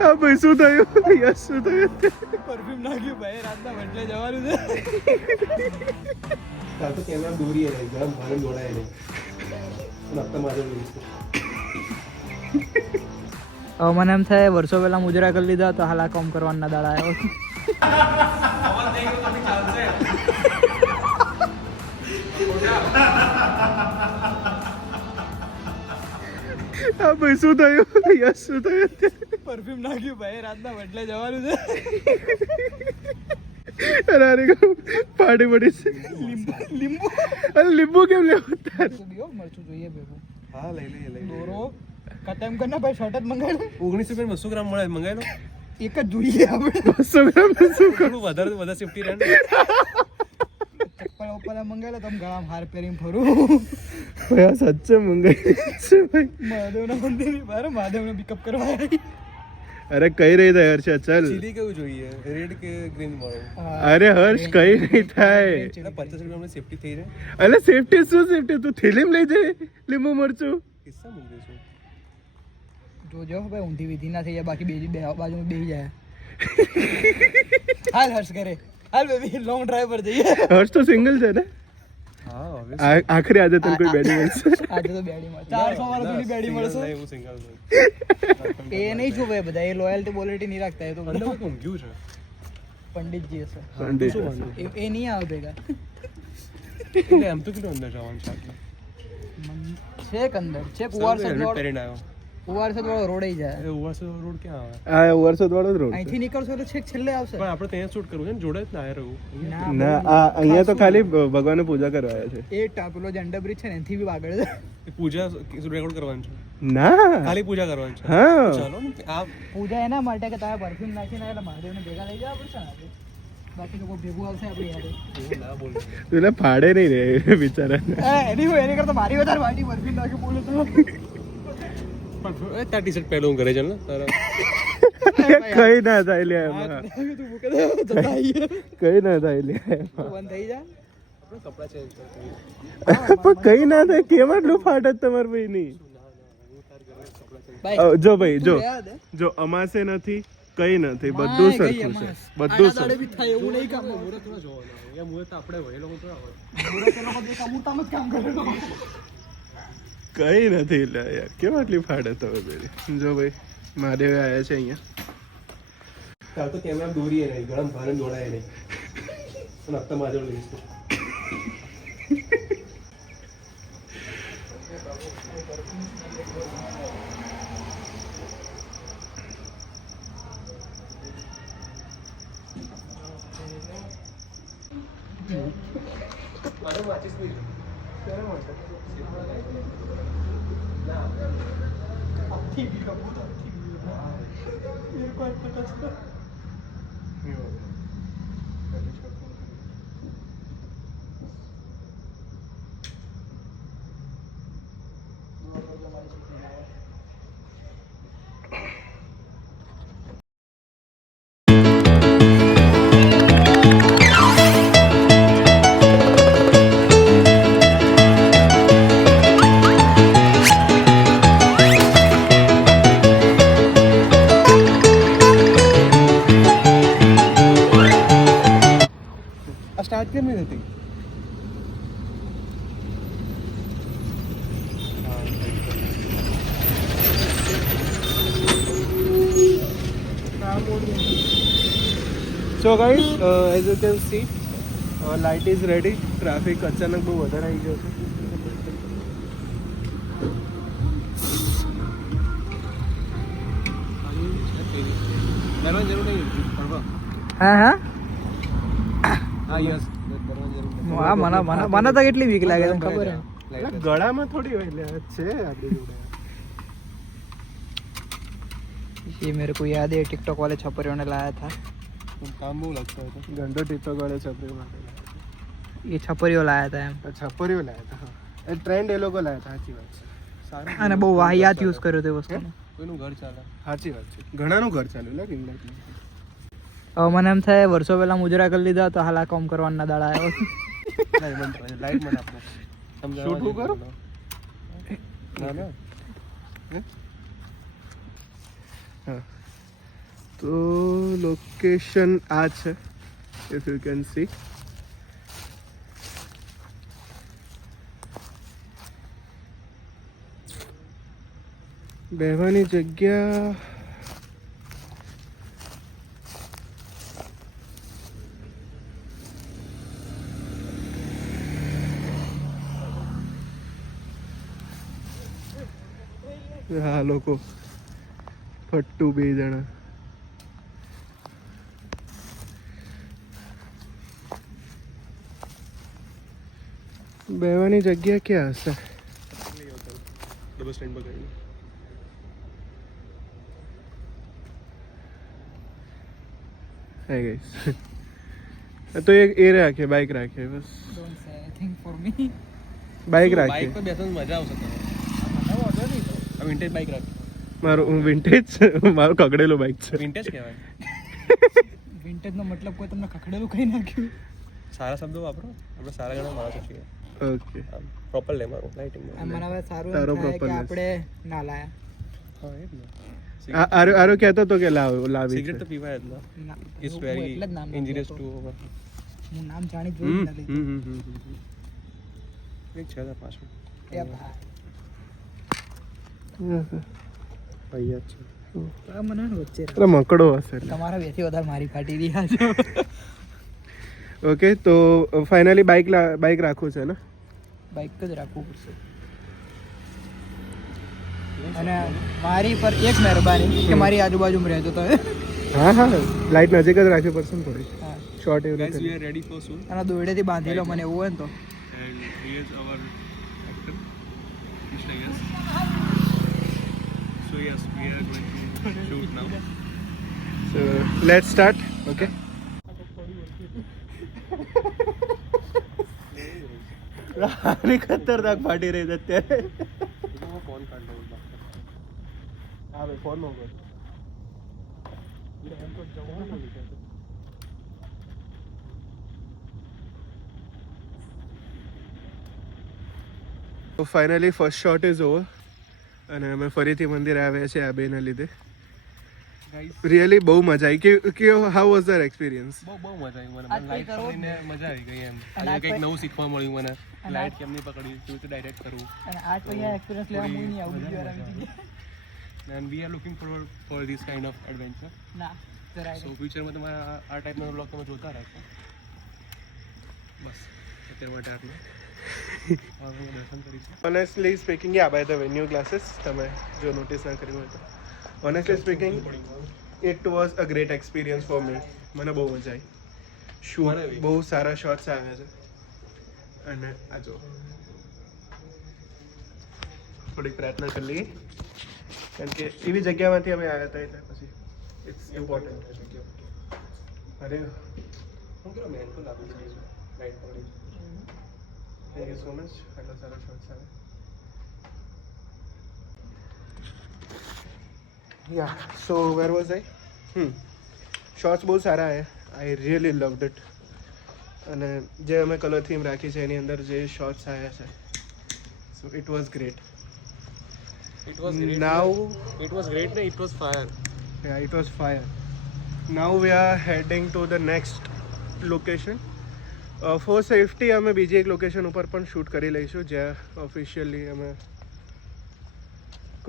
હા ભાઈ શું થયું યસ શું થયું પરફ્યુમ નાખ્યું ભાઈ રાતના વડલે જવાનું છે કાલ તો કેમેરા દોરી નહીં ગરમ ભારે દોડાય નહીં નક્કા મારે હવે મને એમ થાય વર્ષો પહેલા મુજરા કરી લીધા તો હાલ આ કામ કરવાના દાડા આવ્યો હા ભાઈ શું થયું યસ શું થયું પરફ્યુમ નાખ્યું ભાઈ રાતના વડલે જવાનું છે અરે અરે પાર્ટી પડી છે લીંબુ અરે લીંબુ કેમ લેવું તાર મરચું જોઈએ ભેગું હા લઈ લે દોરો કતમ કરના ભાઈ શર્ટ જ મંગાવી લો 19 રૂપિયા 200 ગ્રામ મળે મંગાવી લો એક જ જોઈએ આપણે 200 ગ્રામ શું કરું વધારે સેફ્ટી રહે ચપ્પલ ઉપર મંગાવી લો તમે ગળામાં હાર પહેરીને ફરું ભાઈ આ સાચે મંગાવી છે ભાઈ મહાદેવના મંદિરની બહાર મહાદેવને પિકઅપ કરવા આવી અરે કઈ રહી થાય હર્ષ ચાલ ચીલી કેવું જોઈએ રેડ કે ગ્રીન વાળો અરે હર્ષ કઈ નહીં થાય 50 ગ્રામ સેફ્ટી થઈ રહે અરે સેફ્ટી શું સેફ્ટી તું થેલીમ લઈ જાય લીંબુ મરચું કિસ્સા મૂકી છું જોજો ભાઈ ઊંધી વિધિ ના થઈ જાય બાકી બે બાજુમાં બેસી જાય હાલ હર્ષ કરે હાલ બેબી લોંગ ડ્રાઈવ પર જઈએ હર્ષ તો સિંગલ છે ને હા આખરી આજે તને કોઈ બેડી મળશે આજે તો બેડી મળે 400 વાળો પેલી બેડી મળશે હું સિંગલ છું એ નહીં જોવે બધા એ લોયલ્ટી બોયલ્ટી નહીં રાખતા એ તો અંદર ઊંઘ્યું છે પંડિતજી હશે પંડિત શું વાંધો એ નહીં આવે ભેગા એટલે એમ તો કેટલું અંદર જવાનું છે આટલે છેક અંદર છેક ઉવારસદ હેલ્મેટ પહેરીને આવ્યો વાળો રોડ ઈ જાય એ ઉવાસો રોડ ક્યાં આવે આ વર્ષો વાળો જ રોડ અહીંથી નીકળશો એટલે છેક છેલ્લે આવશે પણ આપણે ત્યાં શૂટ કરવું છે ને જોડે જ ના આવ્યા રહું ના આ અહીંયા તો ખાલી ભગવાનની પૂજા કરવા આવ્યા છે એ પેલો જે અંડર બ્રિજ છે ને એનાથી બી આગળ છે એ પૂજા રેકોર્ડ કરવાનું છે ના ખાલી પૂજા કરવાની છે હા ચાલો ને આ પૂજા એના માટે કે તારે પરફ્યુમ નાખીને એટલે મહાદેવને ભેગા લઈ જવા પડશે ને આપણે બાકી લોકો ભેગું આવશે આપણે યાર એવું ના બોલ તું ફાડે નહીં રે બિચારા એની કરતા મારી વધારે વાટી પરફ્યુમ નાખી બોલે તો પણ તાર ટી શર્ટ પહેલો હું ઘરે ચાલ ને તારા કઈ ના થાય લે એમાં તું મૂકે દે જતા આવીએ કઈ ના થાય લે બંધ થઈ જાય આપણે કપડા ચેન્જ કરતા પણ કઈ ના થાય કેમ આટલું ફાટે તમાર ભાઈ ની જો ભાઈ જો જો અમાસે નથી કઈ નથી બધું સરખું છે બધું સરખું બી થાય એવું નહીં કામ મુહૂર્ત થોડા જોવાના હોય મુહૂર્ત આપણે હોય એ લોકો થોડા હોય કામ કરે કઈ નથી લે યાર કેમ આટલી ફાટે તમે બેરી જો ભાઈ મહાદેવ આવ્યા છે અહીંયા કાલ તો કેમેરા દોરીએ નહીં ગરમ ભારે દોડાય નહીં પણ અત્યારે મારે લઈશ स्टार्ट केम नहीं देती So guys, as you can see, light is ready. Traffic અચાનક બહુ વધારે આવી ગયો છે. करवाने जरूर नहीं पड़वा હા હા हाँ यस મને તો કેટલી વીક લાગે તને ખબર હે એટલે ગળામાં થોડી હોય લે છે આપણી જોડે ये मेरे को याद है टिकटॉक वाले छपरियों ने लाया था काम वो लगता है ગંડો ટીકટોક વાળો છપરી માટે ये छपरियों लाया था એમ છપરીઓ લાયા હતા હા એ ટ્રેન્ડ એ લોકો લાયા હતા સાચી વાત છે सारे અને બહુ વાહિયાત યુઝ કર્યો તે વસ્તુનો કોઈનું ઘર ચાલે સાચી વાત છે ઘણાનું ઘર ચાલ્યું લે કિંમત હવે મને એમ થાય વર્ષો પહેલા મુજરા કરી લીધા તો હાલ આ કામ કરવાના દાડા આવ્યો લાઈટ મને આપો સમજાવવા શૂટ હું કરું? ના ના હા તો લોકેશન આ છે ઇફ યુ કેન સી. બેહવાની જગ્યા હા લોકો ફટ્ટુ 2 જણા. બેહવાની જગ્યા ક્યાં હશે? ડબલ સ્ટેન્ડ પર ગઈ. હે ગાઈસ તો એ રાખીએ બાઇક રાખીએ બસ. Don't say anything for me. Bike bike રાખીએ. પર બેસવાની મજા આવશે તમને. મને વાંધો નહીં તો. આ વિન્ટેજ બાઇક રાખ. મારું વિન્ટેજ મારું કગડેલું બાઇક છે. વિન્ટેજ કહેવાય. વિન્ટેજનો મતલબ કોઈ તમને ખખડેલું કઈ નાખ્યું? સારા શબ્દો વાપરો. આપણે સારા ઘણા માણસો છીએ. ઓકે પ્રોપર લે મારું લાઇટિંગ. આમ મને હવે સારું તારો એમ થાય કે proper આપણે ના લાયા. હા એ જ ને. આરો કહેતો તો કે લાવી સિગરેટ તો છે. પીવાય જ ના. ના, ઇટ્સ હું વેરી એટલે જ નામ નથી ઇન્જુરિયસ લેતો. ટુ હું નામ જાણી જોઈ જ નથી. એક છે ને પાછું. એ ભાઈ. અહીંયા છે. આ મને વચ્ચે રાખ. અરે મકડો હશે. તમારા બેથી વધારે મારી ફાટી રહ્યા છે. ઓકે તો ફાઇનલી બાઇક રાખવું છે ને? બાઇક જ રાખવું પડશે. અને મારી પર એક મહેરબાની કે મારી આજુબાજુમાં રહેતો તો હા હા લાઇટ નજીક જ રાખવી પડશે ને થોડી હા. શોર્ટ એવું Guys, we નથી. are ready for soon. અને દોરડેથી બાંધી લો મને એવું હોય ને તો. And here's our actor, Krishna, yes. So yes, we are going to shoot now. So let's start. Okay. રાની ખતરનાક ફાટી રહી છે અત્યારે. ફોન કાઢ લઉં. હા ભાઈ ફોન નો કર. તો finally first shot is over અને અમે ફરીથી મંદિર આવ્યા છે આ બેના લીધે. Guys, રિયલી બહુ મજા આવી કે હાઉ વોઝ ધર એક્સપિરિયન્સ? બહુ મજા આવી મને. આજ લાઈટ કંઈ કરવું જ કરીને મજા આવી ગઈ એમ. અને આજે આજ કંઈક કંઈ- નવું શીખવા મળ્યું મને. અને લાઈટ આજ- કેમની પકડવી, કેવી રીતે ડાયરેક્ટ કરવું. અને આ તો અહીંયા એક્સપિરિયન્સ લેવા હું નહીં આવું બીજી વાર આવી જઈએ. And we are looking forward for this kind of adventure. ના જરાય So નહીં. ફ્યુચરમાં તમારા આ ટાઈપનો વ્લોગ તમે જોતા રહેશો. બસ અત્યારે માટે આટલું. હવે હું દર્શન કરીશું. Honestly speaking yeah by the way new classes તમે જો નોટિસ ના કર્યું હોય તો honestly speaking it was a great experience for me. મને બહુ મજા આવી. મને શૂટ બી. બહુ સારા શોટ્સ આવ્યા છે અને આ જો થોડીક પ્રાર્થના કરી લઈએ કારણ કે એવી જગ્યામાંથી અમે આવ્યા હતા એટલે પછી ઇટ્સ ઇમ્પોર્ટન્ટ. અરે હું કેવો મેન તો લાગુ છે લાઈટ પકડી. Thank you so much. આટલા સારા શોટ્સ આવે. યા સો વેર વોઝ આઈ? શોર્ટ્સ બહુ સારા આવ્યા. I really loved it. અને જે અમે કલર થીમ રાખી છે એની અંદર જે શોર્ટ્સ આવ્યા છે so it was great. It was great. Now It was great. No, it was fire. yeah, it was fire. Now we are heading to the next location. For safety અમે બીજી એક location ઉપર પણ shoot કરી લઈશું જ્યાં officially અમે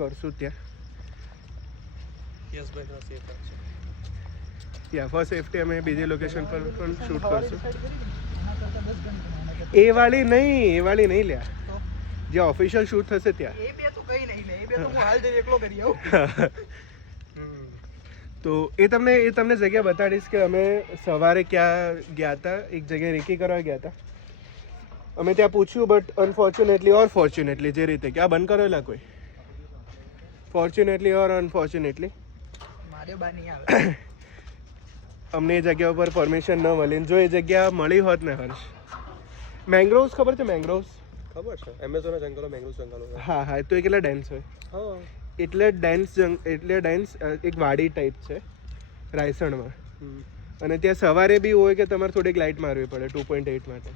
કરશું ત્યાં. Yes, but not safe. Yeah for safety અમે બીજી લોકેશન પર પણ શૂટ કરશું. એના કરતાં 10 ગણ બનાવવાના છે. એ વાળી નહીં લ્યા તો જ્યાં ઓફિશિયલ શૂટ થશે ત્યાં. એ બે તો કઈ નહીં લે. એ બે તો હું હાલ જઈને એકલો કરી આવું. તો એ તમને જગ્યા બતાડીશ કે અમે સવારે ક્યાં ગયા હતા. એક જગ્યાએ રેકી કરવા ગયા હતા. અમે ત્યાં પૂછ્યું બટ અનફોર્ચ્યુનેટલી ઓર ફોર્ચ્યુનેટલી જે રીતે કે આ બંધ કરેલા કોઈ ફોર્ચ્યુનેટલી ઓર અનફોર્ચ્યુનેટલી મારે બા નહીં આવે. અમને એ જગ્યા ઉપર પરમિશન ન મળી. જો એ જગ્યા મળી હોત ને હર્ષ. મેંગ્રોવ્સ ખબર છે? મેંગ્રોવ્સ ખબર છે એમેઝોનના જંગલો મેંગ્રુવ જંગલો. હા હા તો એ કેટલા ડેન્સ હોય. હા. એટલે ડેન્સ એક વાડી ટાઈપ છે રાયસણમાં. અને ત્યાં સવારે બી હોય કે તમારે થોડીક લાઇટ મારવી પડે 2.8 માટે.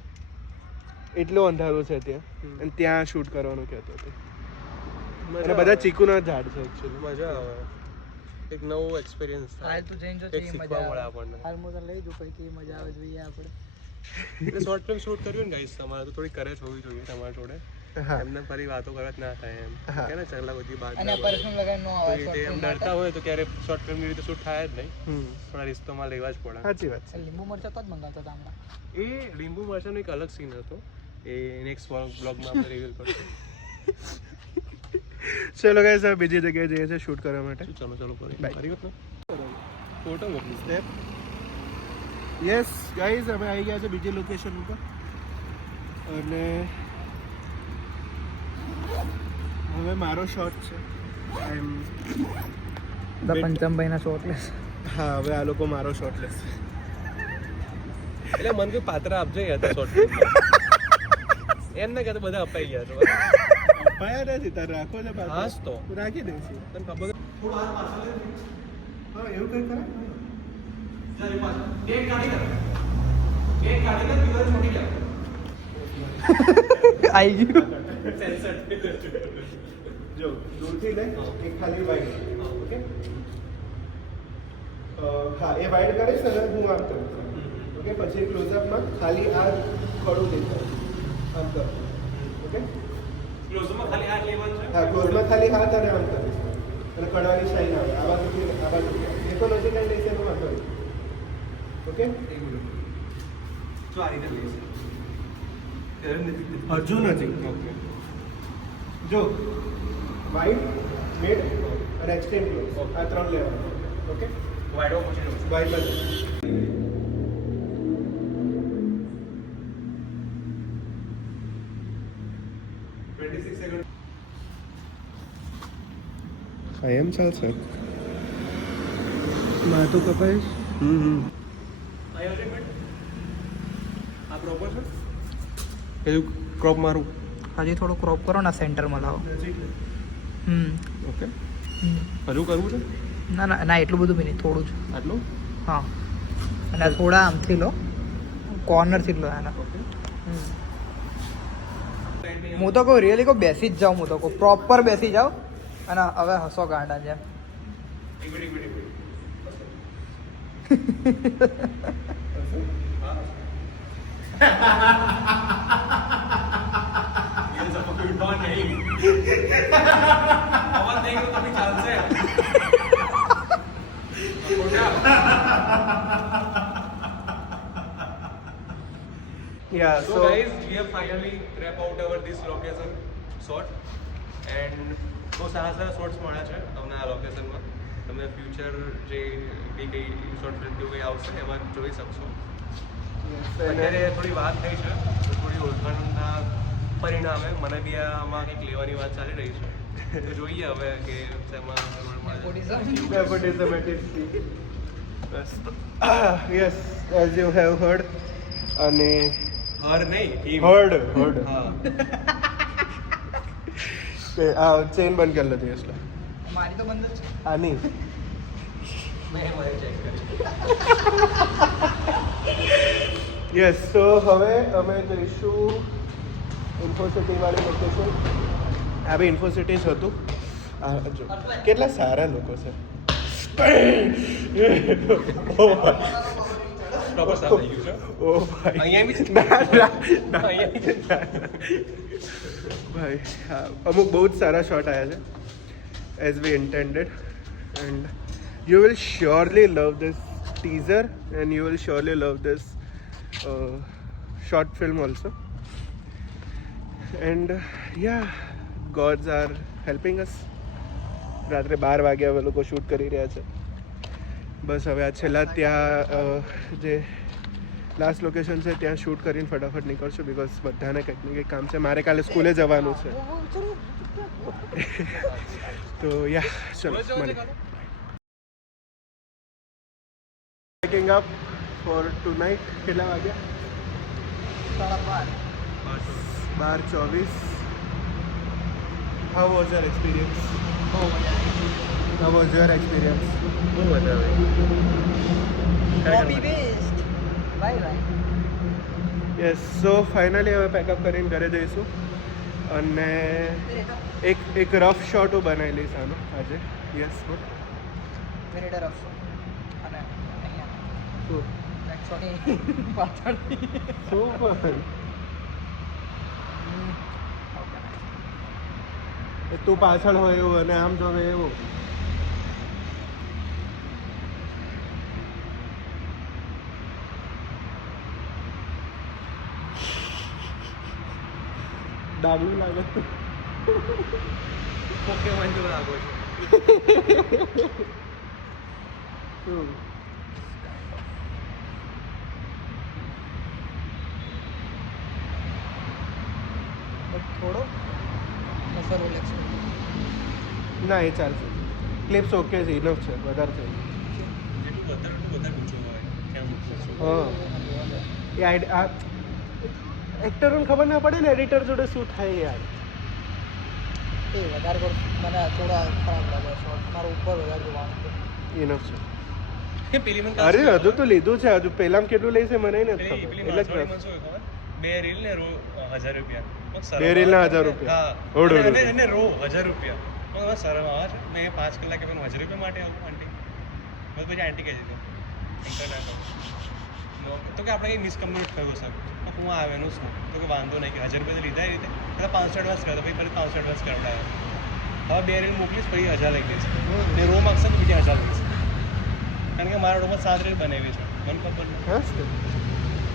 એટલું અંધારું છે ત્યાં અને ત્યાં શૂટ કરવાનું કહેતો હતો. અને બધા ચીકુના ઝાડ છે એકચ્યુઅલી. મજા આવે. એક નવો એક્સપિરિયન્સ થાય, હાલ તું જઈને જો એક તે શીખવા મજા મળે આવે. આપણને. હાલ હું તને લઈ જઉં કઈ કેવી મજા આવે જોઈએ આપણે. એટલે શોર્ટ ફિલ્મ શૂટ કર્યું ને ગાઈસ તમારે તો થોડી કરે હોવી જોઈએ તમારા જોડે. હા એમને ફરી વાતો કરવા જ ના થાય એમ હા. કે ને ચાલા બધી બાદ અને પરફ્યુમ લગાવીને નો આવે તો એ એમ ડરતા હોય તો ક્યારે શોર્ટ ફિલ્મની રીતે શૂટ થાય જ નહીં. હમ થોડા રિસ્કોમાં લેવા જ પડે. સાચી વાત છે. લીંબુ મરચા તો જ મંગાવતા હતા હમણાં. એ લીંબુ મરચાંનો એક અલગ સીન હતો, એ નેક્સ્ટ બ્લોગમાં આપણે રિવીલ કરશું. ચલો ગાઈસ હવે બીજી જગ્યાએ જઈએ છીએ શૂટ કરવા માટે. ચાલો ચાલો Bye. કરી વાત ને ફોટો મોકલી. સ્ટેપ યસ ગાઈઝ અમે આવી ગયા છે બીજી લોકેશન ઉપર અને હવે મારો શોટ છે. આઈ એમ પંચમભાઈના શોર્ટલેસ. હા હવે આ લોકો મારો શોટ લેશે. એટલે મને કોઈ પાત્ર આપજો યાર શોર્ટ એમ ના કે બધા અપાઈ ગયા તો અપાયા નથી તારે રાખો છે પાછું. હાસ તો રાખી દઈશું. તને ખબર હા એવું કંઈ કરે આવી ગયું. જો દૂરથી લે એક ખાલી વાઈડ ઓકે હા એ વાઈડ કરીશ ને હું આમ કરું ઓકે પછી ક્લોઝઅપમાં ખાલી આ ખડું દેખાય આમ કર ઓકે ક્લોઝમાં ખાલી હાથ લેવાનું છે. હા ક્લોઝમાં ખાલી હાથ અને આમ કરીશ અને કડાની શાઈન આવે આ બાજુ એ તો નજીક આવી લેશે એનો વાંધો નહીં ઓકે જો આ રીતે લેશે હજુ નથી ઓકે જો વાઈડ મિડ અને એક્સટેન્ડ ક્લોઝ આ ત્રણ લેવાનું ઓકે વાઈડો પછી લો વાઈડમાં હા એમ ચાલશે માથું કપાઈશ આ પ્રોપર છે કયું ક્રોપ મારું હજી થોડું ક્રોપ કરો ને સેન્ટરમાં લાવો. ઓકે હજુ કરવું છે ના ના ના એટલું બધું બી નહીં, થોડું જ. આટલું હા અને આ થોડા આમથી લો, કોર્નરથી લો એના. હું તો કહું રિયલી કહું બેસી જ જાઉં, હું તો કહું પ્રોપર બેસી જાઓ અને હવે હસો ગાંડા જેમ. Yeah, So guys, we have finally wrap out our this location shot and બહુ સારા સારા શોર્ટ્સ મળ્યા છે તમને આ લોકેશનમાં. તમે ફ્યુચર જે બી કંઈ શોર્ટ ફિલ્મ જેવું કંઈ આવશે એમાં જોઈ શકશો. અત્યારે થોડી વાત થઈ છે તો થોડી ઓળખાણના પરિણામે મને બી આમાં કંઈક લેવાની વાત ચાલી રહી છે, તો જોઈએ હવે કે શેમાં રોલ મળે. nepotism at its peak. Yes, as you have heard અને હર નહીં him. heard હા આ ચેન બંધ કરી લેતી એટલે મારી તો બંધ જ છે. આની મેં મારે ચેક કરી. યસ તો હવે અમે જઈશું ઇન્ફોસિટી વાળી લોકેશન. આ બી ઇન્ફોસિટી જ હતું. આ જો કેટલા સારા લોકો છે. પ્રોપર સાફ થઈ ગયું છે. ઓ ભાઈ અહીંયા બી છે? ના, ના. અહીંયા ભાઈ હા અમુક બહુ જ સારા શોટ આવ્યા છે as we intended and you will surely love this teaser and you will surely love this short film also and yeah gods are helping us. રાત્રે 12 વાગ્યા હવે લોકો શૂટ કરી રહ્યા છે. બસ હવે આ છેલ્લા ત્યાં જે લાસ્ટ લોકેશન છે ત્યાં શૂટ કરીને ફટાફટ નીકળશું બિકોઝ બધાને કંઈક ને કંઈક કામ છે. મારે કાલે સ્કૂલે જવાનું છે તો યા ચલો મળીએ. Packing up for tonight. કેટલા વાગ્યા? 12:24. How was your experience? How was your experience? બહુ મજા આવે. Copy paste. Bye bye. Yes so finally હવે પેકઅપ કરીને ઘરે જઈશું અને એક રફ શોટ હું બનાવી લઈશ આનો આજે. યસ મિનિટર આપશો અને અહીંયા શું સોની પાછળથી શું પણ એ તું પાછળ હોય એવું અને આમ જોવે એવું ડાબલું લાગે તું પોકેમોન જેવો લાગો છો શું બટ થોડો મસાલો લેક્સ ના એ ચાલશે ક્લિપ્સ ઓકે છે ઇનફ છે વધારે છે જેટલું વધારે ઊંચું હોય કેમ હા એ આ એક્ટરોને ખબર ના પડે ને એડિટર જોડે શું થાય યાર એ વધારે કર મને થોડા ખરાબ લાગે શોર્ટ મારો ઉપર વધારે જોવાનું ઇનફ છે એ પેલી મને અરે હજુ તો લીધું છે હજુ પેલામાં કેટલું લઈશે મને નથી પેલી ખબર પેલી એટલે જ માસવાડી મને શું હોય ખબર બે રીલ ને રો 1000 રૂપિયા બે રીલના 1000 રૂપિયા. હા ઓડો, અને- ઓડો. અને રો 1000 રૂપિયા મને શરમ આવે છે મેં 5 કલાકે મને 1000 રૂપિયા માટે આવું આંટી બસ પછી આંટી કહે છે તો ઇન્ટરનેટ તો કે આપણે એ મિસકમ્યુનિકેટ થયું સર તો હું આવે એનું શું તો કે વાંધો નહીં કે 1000 રૂપિયા તો લીધા એ રીતે એટલે 500 એડવાન્સ કર્યો પછી ફરી 500 એડવાન્સ કરાવડાયો હવે બે રીલ મોકલીશ પછી 1000 લઈ લઈશ ને રો માગશે તો બીજી 1000 લઈશ કારણ કે મારા રોમાં 7 રીલ બનાવી છે મને ખબર નથી હા જ તો.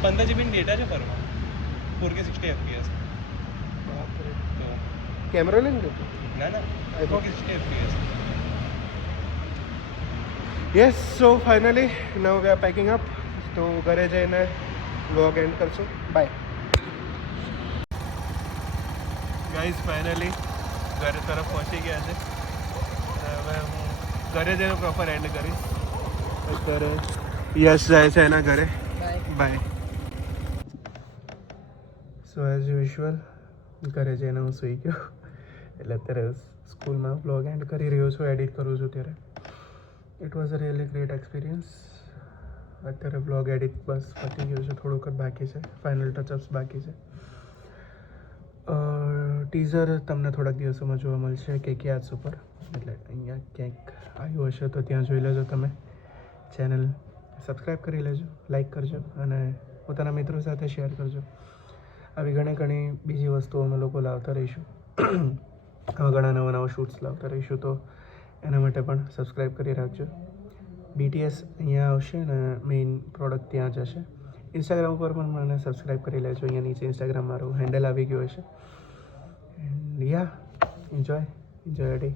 15 GB ડેટા છે પરમાં 4K 60 FPS બાપરે. તો કેમેરો લઈને ગયો ના ના 4K 60 FPS yes so finally now we are packing up તો ઘરે જઈને વ્લોગ એન્ડ કરશું બાય ગાઈઝ ફાઇનલી ઘરે તરફ પહોંચી ગયા છે અને હવે હું ઘરે જઈને પ્રોપર એન્ડ કરીશ અત્યારે યશ જાય છે એના ઘરે બાય બાય સો એઝ યુઝ્યુઅલ ઘરે જઈને હું સૂઈ ગયો એટલે અત્યારે સ્કૂલમાં વ્લોગ એન્ડ કરી રહ્યો છું એડિટ કરું છું ત્યારે it was a really great experience અત્યારે વ્લોગ એડિટ બસ પતી ગયું છે થોડુંક જ બાકી છે ફાઇનલ ટચઅપ્સ બાકી છે ટીઝર તમને થોડાક દિવસોમાં જોવા મળશે KKRs ઉપર એટલે અહીંયા ક્યાંક આવ્યું હશે તો ત્યાં જોઈ લેજો તમે ચેનલ સબસ્ક્રાઈબ કરી લેજો લાઈક કરજો અને પોતાના મિત્રો સાથે શેર કરજો આવી ઘણી બીજી વસ્તુઓ અમે લોકો લાવતા રહીશું આવા ઘણા નવા શૂટ્સ લાવતા રહીશું તો એના માટે પણ સબસ્ક્રાઈબ કરી રાખજો BTS અહીંયા આવશે અને મેઇન પ્રોડક્ટ ત્યાં જ હશે ઇન્સ્ટાગ્રામ ઉપર પણ મને સબસ્ક્રાઈબ કરી લેજો અહીંયા નીચે ઇન્સ્ટાગ્રામ મારું હેન્ડલ આવી ગયું હશે and yeah enjoy a day